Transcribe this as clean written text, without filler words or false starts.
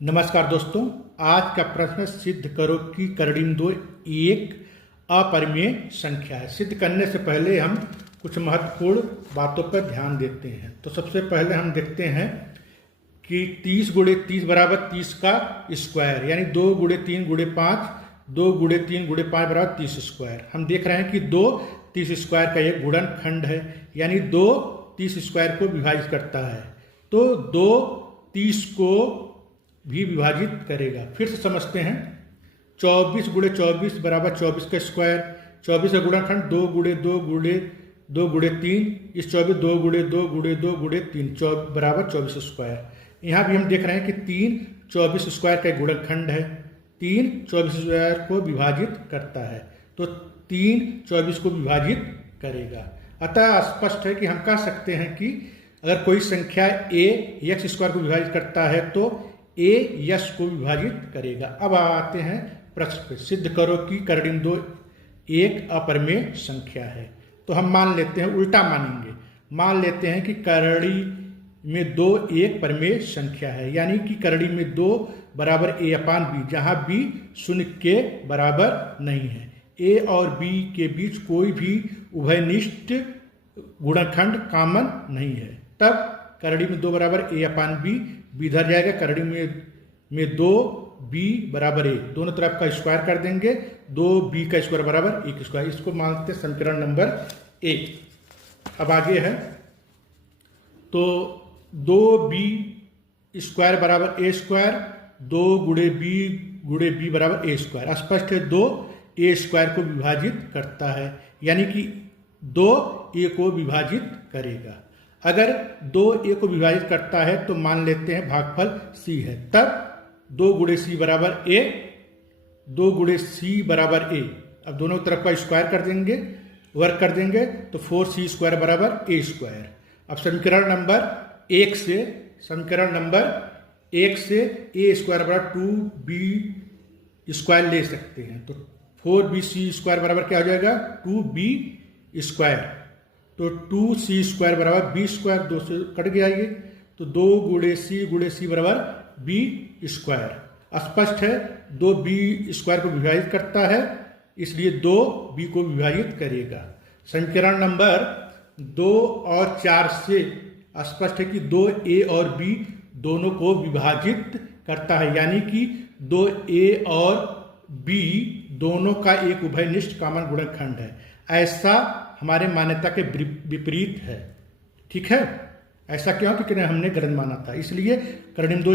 नमस्कार दोस्तों, आज का प्रश्न सिद्ध करो कि करड़ीम दो एक अपरिमेय संख्या है। सिद्ध करने से पहले हम कुछ महत्वपूर्ण बातों पर ध्यान देते हैं। तो सबसे पहले हम देखते हैं कि 30 गुणे 30 बराबर 30 का स्क्वायर, यानी 2 गुणे 3 गुणे 5, 2 गुणे 3 गुणे 5 बराबर 30 स्क्वायर। हम देख रहे हैं कि 2 30 स्क्वायर का एक गुणनखंड है, यानी 2 30 स्क्वायर को विभाजित करता है, तो 2 30 को भी विभाजित करेगा। फिर से समझते हैं। 24 गुणे 24 बराबर 24 का स्क्वायर, 24 का गुणनखंड 2 गुणे 2 गुणे 2 गुणे 3, इस 24 2 गुणे 2 गुणे 2 गुणे 3 बराबर 24 स्क्वायर। यहाँ भी हम देख रहे हैं कि 3 24 स्क्वायर का गुणनखंड है, 3 24 स्क्वायर को विभाजित करता है, तो 3 24 को विभाजित करेगा। अतः स्पष्ट है कि हम कह सकते हैं कि अगर कोई संख्या a x स्क्वायर को विभाजित करता है तो a यश को विभाजित करेगा। अब आते हैं प्रश्न पे। सिद्ध करो कि करड़ीम दो एक अपरिमेय संख्या है। तो हम मान लेते हैं, उल्टा मानेंगे, मान लेते हैं कि करड़ी में 2 एक परिमेय संख्या है, यानी कि करड़ी में 2 बराबर a/b, जहां b शून्य के बराबर नहीं है। a और b के बीच कोई भी उभयनिष्ठ गुणनखंड कॉमन नहीं है, तब करड़ी में 2 बराबर a/b, b इधर जाएगा, करड़ी में 2 b बराबर a, दोनों तरफ का स्क्वायर कर देंगे, 2b का स्क्वायर बराबर 1 स्क्वायर। इसको मानते हैं समीकरण नंबर 1। अब आगे है, तो 2b स्क्वायर बराबर a स्क्वायर, 2 गुणे b बराबर a स्क्वायर। स्पष्ट है 2 a स्क्वायर को विभाजित करता है, यानी कि 2 a को विभाजित करेगा। अगर 2 a को विभाजित करता है तो मान लेते हैं भागफल c है, तब 2 गुणे c बराबर a, 2 गुणे c बराबर a। अब दोनों तरफ का स्क्वायर कर देंगे, वर्ग कर देंगे, तो 4c स्क्वायर बराबर a स्क्वायर। अब समीकरण नंबर 1 से a स्क्वायर बराबर 2b स्क्वायर ले सकते हैं, तो 4bc स्क्वायर बराबर क्या हो जाएगा, 2b स्क्वायर। तो 2c स्क्वायर बराबर b स्क्वायर, 2 से कट गया ये, तो 2 गुणे c बराबर b स्क्वायर। स्पष्ट है 2b स्क्वायर को विभाजित करता है, इसलिए 2b को विभाजित करेगा। समीकरण नंबर 2 और 4 से स्पष्ट है कि 2a और b दोनों को विभाजित करता है, यानी कि 2a और b दोनों का एक उभयनिष्ठ कॉमन गुणनखंड है। ऐसा हमारे मान्यता के विपरीत है। ठीक है, ऐसा क्यों? क्योंकि हमने गलत माना था, इसलिए करड़ीम दो